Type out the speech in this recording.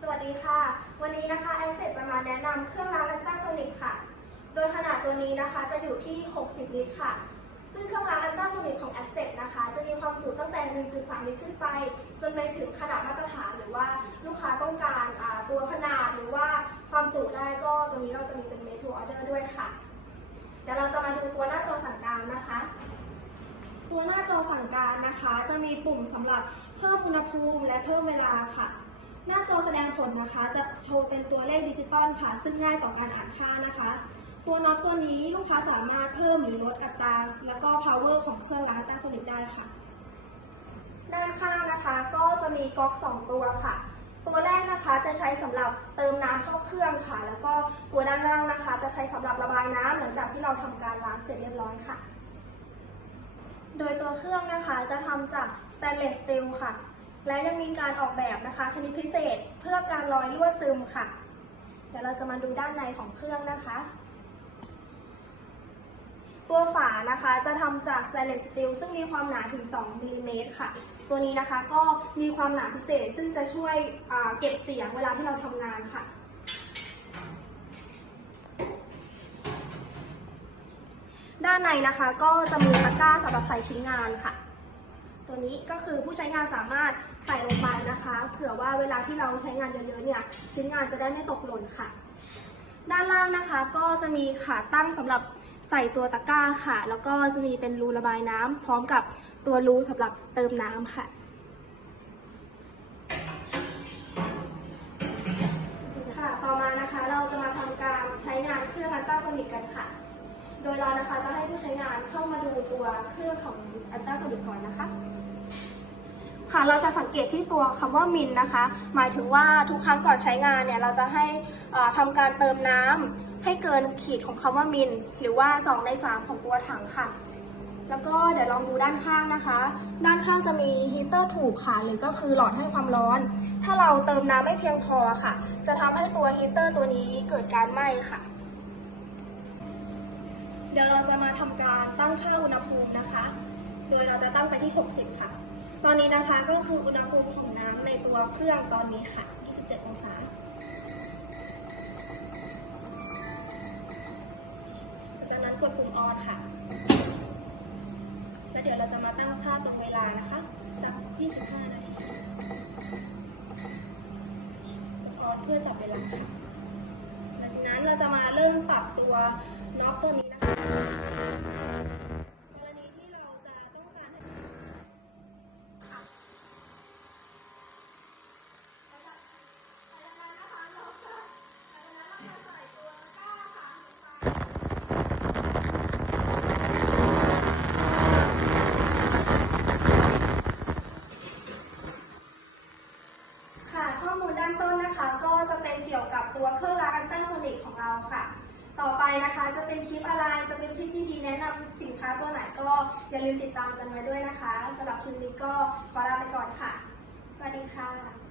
สวัสดีค่ะ วันนี้นะคะแอ c เซจะมาแนะนำเครื่องล้างอัลตราโซนิกค่ะ โดยขนาดตัวนี้นะคะจะอยู่ที่ 60 ลิตรค่ะ ซึ่งเครื่องล้างอัลตราโซนิกของ a c c e s นะคะ จะมีความจุตั้งแต่ 1.3 ลิตรขึ้นไป จนไปถึงขนาดมาตรฐานหรือว่าลูกค้าต้องการตัวขนาดหรือว่าความจุได้ก็ตัวนี้เราจะมีเป็น made to order ด้วยค่ะเดี๋ยวเราจะมาดูตัวหน้าจอสั่งการนะคะ ตัวหน้าจอสั่งการนะคะ จะมีปุ่มสำหรับเพิ่มอุณหภูมิและเพิ่มเวลาค่ะ หน้าจอแสดงผลนะคะ จะโชว์เป็นตัวเลขดิจิตอลค่ะ ซึ่งง่ายต่อการอ่านค่านะคะ ตัวน็อตตัวนี้ลูกค้าสามารถเพิ่มหรือลดอัตรา แล้วก็ power ของเครื่องล้างตาโซนิกได้ค่ะ ด้านข้างนะคะก็จะมีก๊อก 2 ตัวค่ะ ตัวแรกนะคะจะใช้สำหรับเติมน้ำเข้าเครื่องค่ะ แล้วก็ตัวด้านล่างนะคะ จะใช้สำหรับระบายน้ำหลังจากที่เราทำการล้างเสร็จเรียบร้อยค่ะ โดยตัวเครื่องนะคะจะทำจาก stainless steel ค่ะ และยังมีการออกแบบนะคะชนิดพิเศษเพื่อการลอยรั่วซึมค่ะ เดี๋ยวเราจะมาดูด้านในของเครื่องนะคะ ตัวฝานะคะจะทำจาก stainless steel ซึ่งมีความหนาถึง 2มิลลิเมตรค่ะ ตัวนี้นะคะก็มีความหนาพิเศษซึ่งจะช่วยเก็บเสียงเวลาที่เราทำงานค่ะด้านในนะคะก็จะมีตะกร้าสำหรับใส่ชิ้นงานค่ะ ตัวนี้ก็คือผู้ใช้งานสามารถใส่ลงไปนะคะ เผื่อว่าเวลาที่เราใช้งานเยอะๆเนี่ยชิ้นงานจะได้ไม่ตกหล่นค่ะ ด้านล่างนะคะก็จะมีขาตั้งสำหรับใส่ตัวตะกร้าค่ะ แล้วก็จะมีเป็นรูระบายน้ำพร้อมกับตัวรูสำหรับเติมน้ำค่ะค่ะต่อมานะคะเราจะมาทำการใช้งานเครื่องอัลตราโซนิกกันค่ะ โดยเรานะคะจะให้ผู้ใช้งานเข้ามาดูตัวเครื่องของอัลตราโซนิกก่อนนะคะ ค่ะ เราจะสังเกตที่ตัวคำว่ามินนะคะ หมายถึงว่าทุกครั้งก่อนใช้งานเนี่ยเราจะให้อ่าทำการเติมน้ำให้เกินขีดของคำว่ามินหรือว่า 2 ใน 3 ของตัวถังค่ะ แล้วก็เดี๋ยวลองดูด้านข้างนะคะ ด้านข้างจะมีฮีเตอร์ถูกค่ะ หรือก็คือหลอดให้ความร้อน ถ้าเราเติมน้ำไม่เพียงพอค่ะ จะทำให้ตัวฮีเตอร์ตัวนี้เกิดการไหม้ค่ะ เดี๋ยวเราจะมาทำการตั้งค่าอุณหภูมินะคะ โดยเราจะตั้งไปที่ 60 ค่ะ ตอนนี้นะคะก็คืออุณหภูมิของน้ำในตัวเครื่องตอนนี้ค่ะ 27 องศา จากนั้นกดปุ่มออนค่ะ แล้วเดี๋ยวเราจะมาตั้งค่าตรงเวลานะคะ สัก 25 นาทีกดออนเพื่อจับเวลาค่ะ จากนั้นเราจะมาเริ่มปรับตัวน็อตตัวนี้นะคะ กรณีที่เราจะต้องการให้อะแล้วจากนั้นนะคะเราจะจากนั้นเราจะใส่ตัวก้าค่ะลงไปค่ะ ข้อมูลด้านต้นนะคะ ก็จะ เกี่ยวกับตัวเครื่องรางอัลตราโซนิกของเราค่ะ ต่อไปนะคะจะเป็นคลิปอะไรจะเป็นคลิปดีๆแนะนำสินค้าตัวไหนก็อย่าลืมติดตามกันไว้ด้วยนะคะสำหรับคลิปนี้ก็ขอลาไปก่อนค่ะ สวัสดีค่ะ